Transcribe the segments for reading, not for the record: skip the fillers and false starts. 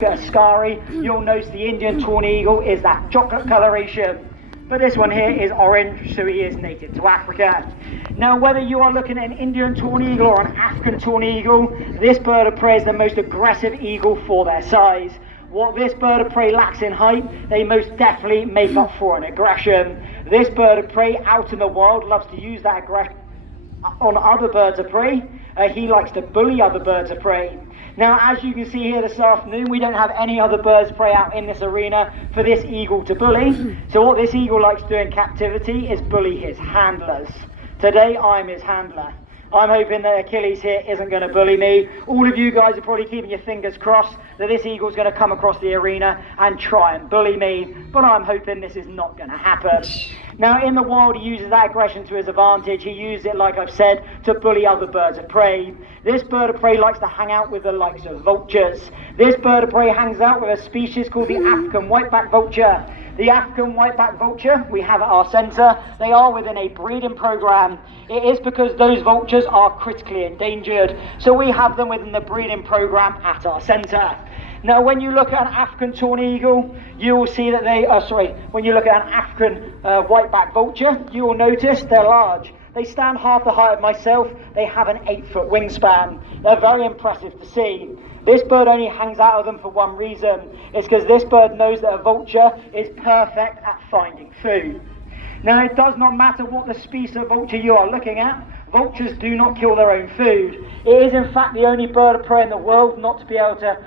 Ascari, you'll notice the Indian tawny eagle is that chocolate coloration. But this one here is orange, so he is native to Africa. Now, whether you are looking at an Indian tawny eagle or an African tawny eagle, this bird of prey is the most aggressive eagle for their size. What this bird of prey lacks in height, they most definitely make up for in aggression. This bird of prey out in the wild loves to use that aggression on other birds of prey. He likes to bully other birds of prey. Now, as you can see here this afternoon, we don't have any other birds of prey out in this arena for this eagle to bully. So what this eagle likes to do in captivity is bully his handlers. Today, I'm his handler. I'm hoping that Achilles here isn't going to bully me. All of you guys are probably keeping your fingers crossed that this eagle's going to come across the arena and try and bully me, but I'm hoping this is not going to happen. Now, in the wild, he uses that aggression to his advantage. He uses it, like I've said, to bully other birds of prey. This bird of prey likes to hang out with the likes of vultures. This bird of prey hangs out with a species called the African whiteback vulture. The African whiteback vulture we have at our centre, they are within a breeding programme. It is because those vultures are critically endangered, so we have them within the breeding programme at our centre. Now, when you look at an African tawny eagle, you will see that when you look at an African whiteback vulture, you will notice they're large. They stand half the height of myself. They have an 8-foot wingspan. They're very impressive to see. This bird only hangs out of them for one reason. It's because this bird knows that a vulture is perfect at finding food. Now, it does not matter what the species of vulture you are looking at. Vultures do not kill their own food. It is in fact the only bird of prey in the world not to be able to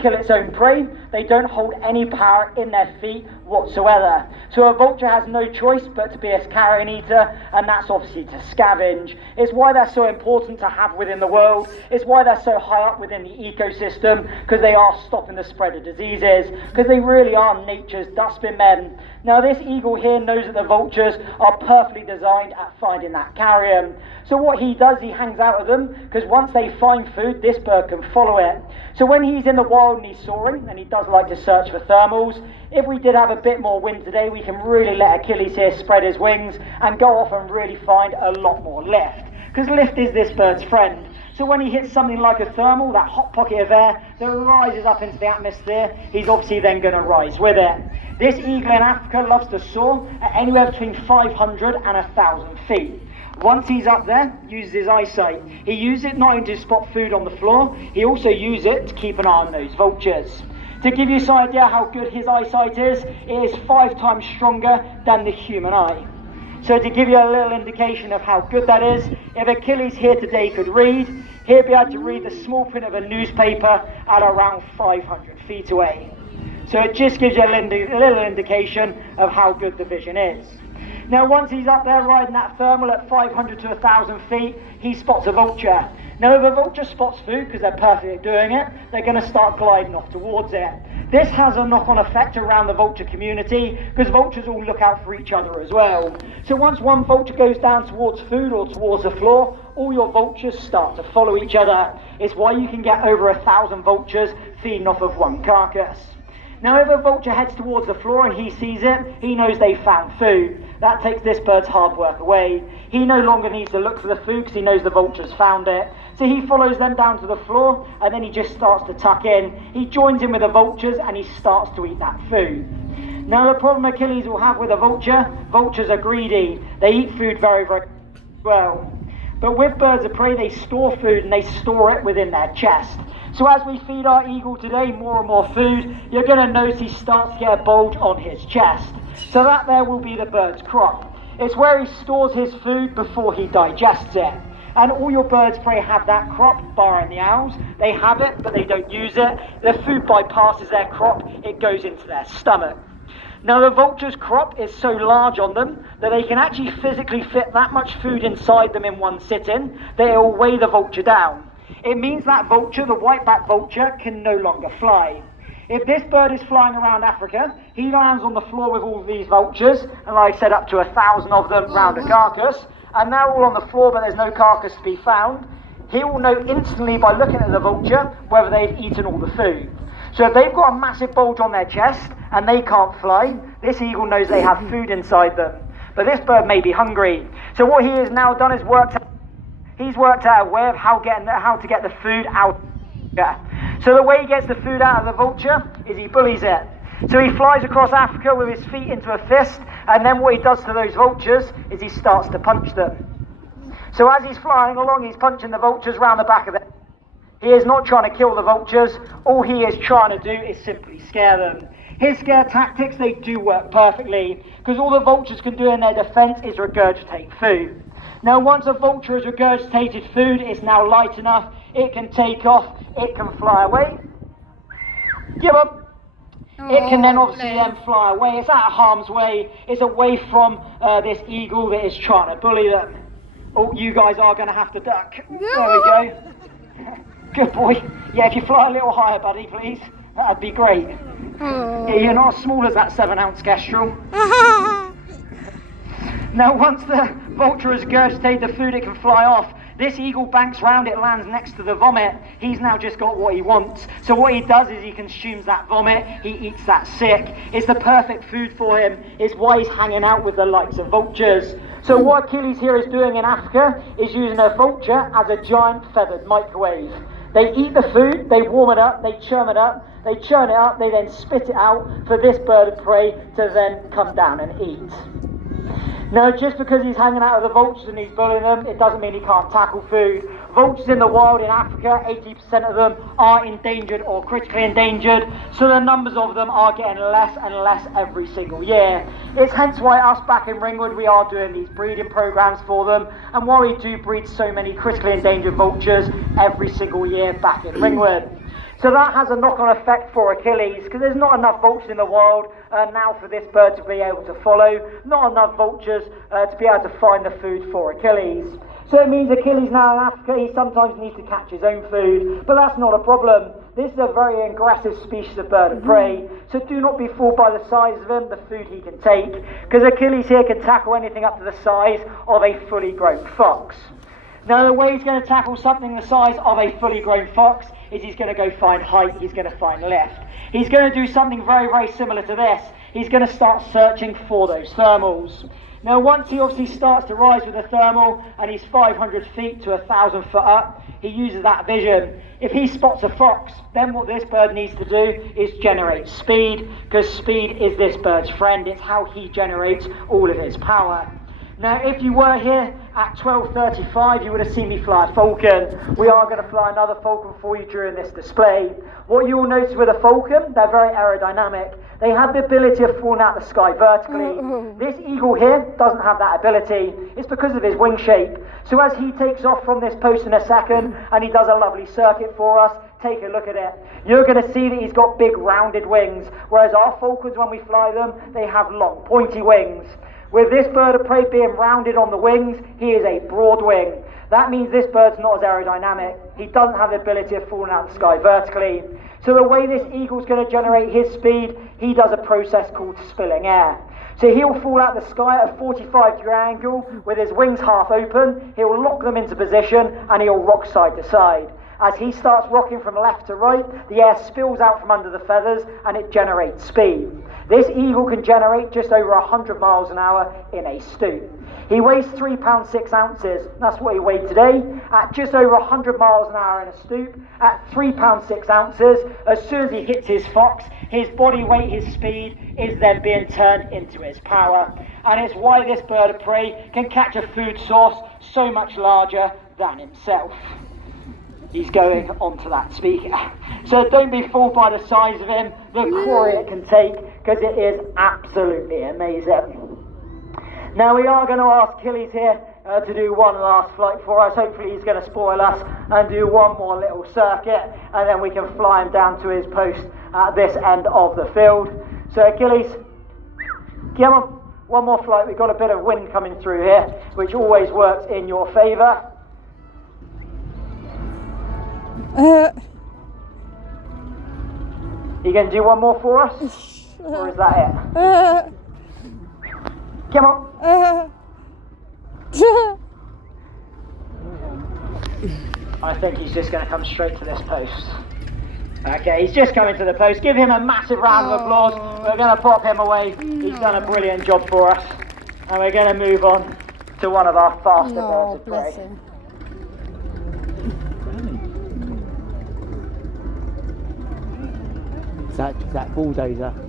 kill its own prey. They don't hold any power in their feet whatsoever. So a vulture has no choice but to be a carrion eater, and that's obviously to scavenge. It's why they're so important to have within the world. It's why they're so high up within the ecosystem, because they are stopping the spread of diseases, because they really are nature's dustbin men. Now, this eagle here knows that the vultures are perfectly designed at finding that carrion. So what he does, he hangs out with them, because once they find food, this bird can follow it. So when he's in the wild and he's soaring, and he does like to search for thermals, if we did have a bit more wind today, we can really let Achilles here spread his wings and go off and really find a lot more lift. Because lift is this bird's friend. So when he hits something like a thermal, that hot pocket of air that rises up into the atmosphere, he's obviously then going to rise with it. This eagle in Africa loves to soar at anywhere between 500 and 1,000 feet. Once he's up there, uses his eyesight. He uses it not only to spot food on the floor, he also uses it to keep an eye on those vultures. To give you some idea how good his eyesight is, it is 5 times stronger than the human eye. So to give you a little indication of how good that is, if Achilles here today could read, he'd be able to read the small print of a newspaper at around 500 feet away. So it just gives you a little indication of how good the vision is. Now, once he's up there riding that thermal at 500 to 1,000 feet, he spots a vulture. Now, if a vulture spots food, because they're perfect at doing it, they're going to start gliding off towards it. This has a knock-on effect around the vulture community, because vultures all look out for each other as well. So once one vulture goes down towards food or towards the floor, all your vultures start to follow each other. It's why you can get over 1,000 vultures feeding off of one carcass. Now, if a vulture heads towards the floor and he sees it, he knows they've found food. That takes this bird's hard work away. He no longer needs to look for the food because he knows the vulture's found it. So he follows them down to the floor, and then he just starts to tuck in. He joins in with the vultures and he starts to eat that food. Now, the problem Achilles will have with a vulture, vultures are greedy. They eat food very, very well. But with birds of prey, they store food and they store it within their chest. So as we feed our eagle today more and more food, you're going to notice he starts to get a bulge on his chest. So that there will be the bird's crop. It's where he stores his food before he digests it. And all your birds of prey have that crop, barring the owls. They have it, but they don't use it. The food bypasses their crop, it goes into their stomach. Now, the vulture's crop is so large on them that they can actually physically fit that much food inside them in one sitting that it will weigh the vulture down. It means that vulture, the whiteback vulture, can no longer fly. If this bird is flying around Africa, he lands on the floor with all these vultures, and like I said, up to 1,000 of them round a carcass, and they're all on the floor but there's no carcass to be found. He will know instantly by looking at the vulture whether they've eaten all the food. So if they've got a massive bulge on their chest and they can't fly, this eagle knows they have food inside them. But this bird may be hungry. So what he has now done is worked out a way of how to get the food out. So the way he gets the food out of the vulture is he bullies it. So he flies across Africa with his feet into a fist, and then what he does to those vultures is he starts to punch them. So as he's flying along, he's punching the vultures round the back of it. He is not trying to kill the vultures. All he is trying to do is simply scare them. His scare tactics, they do work perfectly, because all the vultures can do in their defense is regurgitate food. Now once a vulture has regurgitated food, it's now light enough, it can take off, it can fly away. Give up. It can then obviously then fly away. It's out of harm's way. It's away from this eagle that is trying to bully them. Oh, you guys are going to have to duck. There we go. Good boy. Yeah, if you fly a little higher, buddy, please. That'd be great. Yeah, you're not as small as that 7-ounce kestrel. Now, once the vulture has regurgitated the food, it can fly off. This eagle banks round, it lands next to the vomit. He's now just got what he wants. So what he does is he consumes that vomit, he eats that sick. It's the perfect food for him. It's why he's hanging out with the likes of vultures. So what Achilles here is doing in Africa is using a vulture as a giant feathered microwave. They eat the food, they warm it up, they churn it up, they then spit it out for this bird of prey to then come down and eat. Now, just because he's hanging out with the vultures and he's bullying them, it doesn't mean he can't tackle food. Vultures in the wild in Africa, 80% of them are endangered or critically endangered, so the numbers of them are getting less and less every single year. It's hence why us back in Ringwood, we are doing these breeding programs for them, and why we do breed so many critically endangered vultures every single year back in Ringwood. So that has a knock-on effect for Achilles, because there's not enough vultures in the world now for this bird to be able to follow, not enough vultures to be able to find the food for Achilles. So it means Achilles now in Africa, he sometimes needs to catch his own food, but that's not a problem. This is a very aggressive species of bird of prey, so do not be fooled by the size of him, the food he can take, because Achilles here can tackle anything up to the size of a fully grown fox. Now the way he's going to tackle something the size of a fully grown fox is he's going to go find height, he's going to find lift. He's going to do something very, very similar to this. He's going to start searching for those thermals. Now once he obviously starts to rise with the thermal and he's 500 feet to 1,000 foot up, he uses that vision. If he spots a fox, then what this bird needs to do is generate speed, because speed is this bird's friend. It's how he generates all of his power. Now, if you were here at 12:35, you would have seen me fly a falcon. We are going to fly another falcon for you during this display. What you will notice with a falcon, they're very aerodynamic. They have the ability of falling out the sky vertically. This eagle here doesn't have that ability. It's because of his wing shape. So as he takes off from this post in a second, and he does a lovely circuit for us, take a look at it. You're going to see that he's got big rounded wings, whereas our falcons, when we fly them, they have long pointy wings. With this bird of prey being rounded on the wings, he is a broad wing. That means this bird's not as aerodynamic. He doesn't have the ability of falling out of the sky vertically. So the way this eagle's going to generate his speed, he does a process called spilling air. So he'll fall out the sky at a 45-degree angle with his wings half open, he'll lock them into position, and he'll rock side to side. As he starts rocking from left to right, the air spills out from under the feathers and it generates speed. This eagle can generate just over 100 miles an hour in a stoop. He weighs 3 pounds 6 ounces. That's what he weighed today. At just over 100 miles an hour in a stoop, at 3 pounds 6 ounces, as soon as he hits his fox, his body weight, his speed is then being turned into his power. And it's why this bird of prey can catch a food source so much larger than himself. He's going onto that speaker. So don't be fooled by the size of him, the quarry it can take, because it is absolutely amazing. Now we are going to ask Achilles here to do one last flight for us. Hopefully he's going to spoil us and do one more little circuit, and then we can fly him down to his post at this end of the field. So Achilles, come on, one more flight. We've got a bit of wind coming through here, which always works in your favour. You going to do one more for us? Or is that it? Come on. I think he's just going to come straight to this post. Okay, he's just coming to the post. Give him a massive round of applause. We're going to pop him away. He's done a brilliant job for us. And we're going to move on to one of our faster birds of prey. that bulldozer.